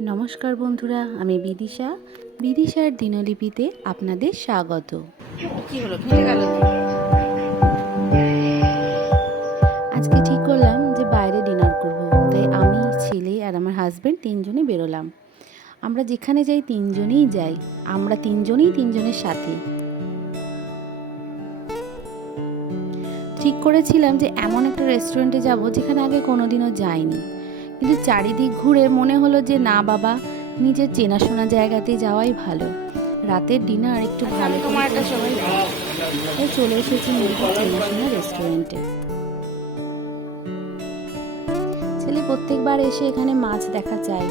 নমস্কার বন্ধুরা আমি বিদিশা। বিদিশার দিনলিপিতে আপনাদের স্বাগত। কি হলো? ফেটে গেল আজকে ঠিক করলাম যে বাইরে ডিনার করব তাই আমি ছেলে আর আমার হাজব্যান্ড তিনজনে বেরোলাম। আমরা যেখানে যাই তিনজনেই যাই আমরা তিনজনেই তিনজনের সাথে। ঠিক করেছিলাম যে এমন একটা রেস্টুরেন্টে যাব যেখানে আগে কোনোদিনও যাইনি। কিন্তু চারিদিক ঘুরে মনে হলো যে না বাবা নিজের চেনাশোনা জায়গাতে যাওয়াই ভালো। রাতের ডিনার একটু ভালো তোমার সবাই চলে এসেছি নিজের চেনাশোনা রেস্টুরেন্টে। ছেলে প্রত্যেকবার এসে এখানে মাছ দেখা চায়।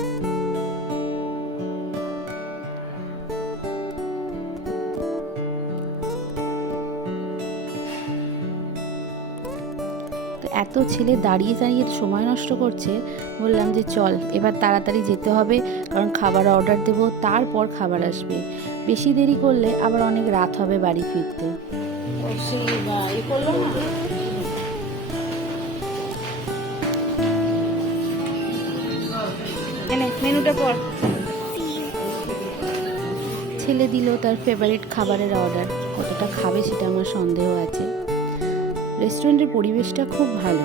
এত ছেলে দাঁড়িয়ে দাঁড়িয়ে সময় নষ্ট করছে বললাম যে চল এবার তাড়াতাড়ি যেতে হবে কারণ খাবার অর্ডার দেব তারপর খাবার আসবে। বেশি দেরি করলে আবার অনেক রাত হবে বাড়ি ফিরতে। মেনুটা পর। ছেলে দিল তার ফেভারিট খাবারের অর্ডার কতটা খাবে সেটা আমার সন্দেহ আছে। রেস্টুরেন্টের পরিবেশটা খুব ভালো।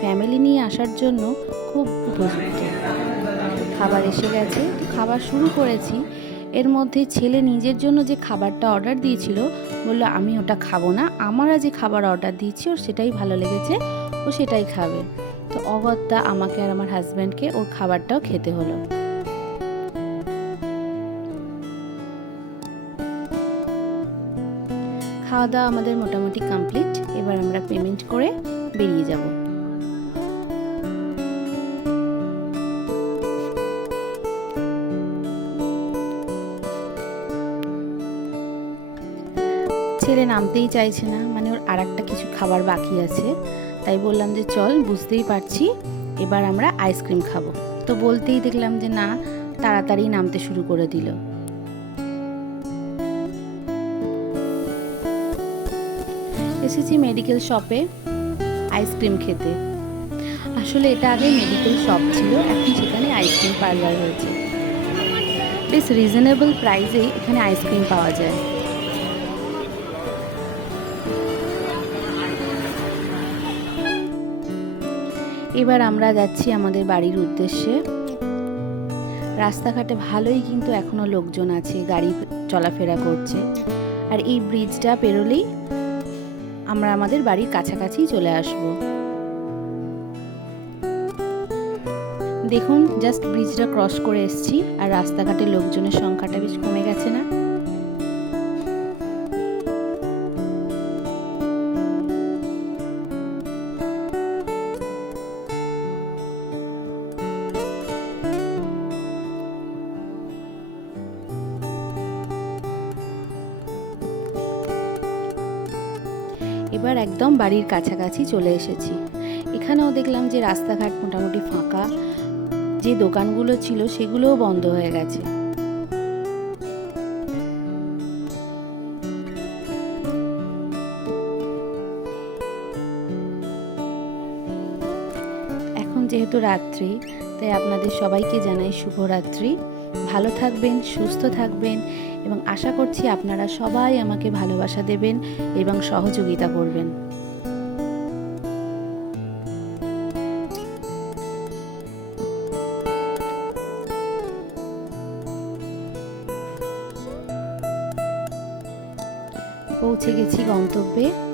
ফ্যামিলি নিয়ে আসার জন্য খুব উপযুক্ত। খাবার এসে গেছে, খাবার শুরু করেছি। এর মধ্যে ছেলে নিজের জন্য যে খাবারটা অর্ডার দিয়েছিল, বলল, আমি ওটা খাব না। আমরা যে খাবার অর্ডার দিয়েছি, ওর সেটাই ভালো লেগেছে, ও সেটাই খাবে। তো অগত্যা আমাকে আর আমার হাজব্যান্ডকে ওর খাবারটাও খেতে হলো। খাওয়া দাওয়া আমাদের মোটামুটি কমপ্লিট এবার আমরা পেমেন্ট করে বেরিয়ে যাব। ছেলে নামতেই চাইছে না মানে ওর আর একটা কিছু খাবার বাকি আছে। তাই বললাম যে চল, বুঝতেই পারছি, এবার আমরা আইসক্রিম খাব। তো বলতেই দেখলাম যে না, তাড়াতাড়ি নামতে শুরু করে দিল। এসেছি মেডিকেল শপে আইসক্রিম খেতে। আসলে এটা আগে মেডিকেল শপ ছিল, এখন সেখানে আইসক্রিম পার্লার হয়েছে। বেশ রিজনেবল প্রাইসে এখানে আইসক্রিম পাওয়া যায়। এবার আমরা যাচ্ছি আমাদের বাড়ির উদ্দেশ্যে। রাস্তাঘাটে ভালোই কিন্তু এখনও লোকজন আছে, গাড়ি চলাফেরা করছে। আর এই ব্রিজটা পেরোলেই আমরা আমাদের বাড়ির কাছাকাছি চলে আসব। দেখুন জাস্ট ব্রিজটা ক্রস করে এসেছি, আর রাস্তাঘাটে লোকজনের সংখ্যাটা বেশ কমে গেছে না? এবার একদম বাড়ির কাছাকাছি চলে এসেছি। এখানেও দেখলাম যে রাস্তাঘাট মোটামুটি ফাঁকা। যে দোকানগুলো ছিল সেগুলোও বন্ধ হয়ে গেছে। এখন যেহেতু রাত্রি, তাই আপনাদের সবাইকে জানাই শুভরাত্রি। ভালো থাকবেন, সুস্থ থাকবেন। এবং আশা করছি আপনারা সবাই আমাকে ভালোবাসা দেবেন এবং সহযোগিতা করবেন। পৌঁছে গেছি গন্তব্যে।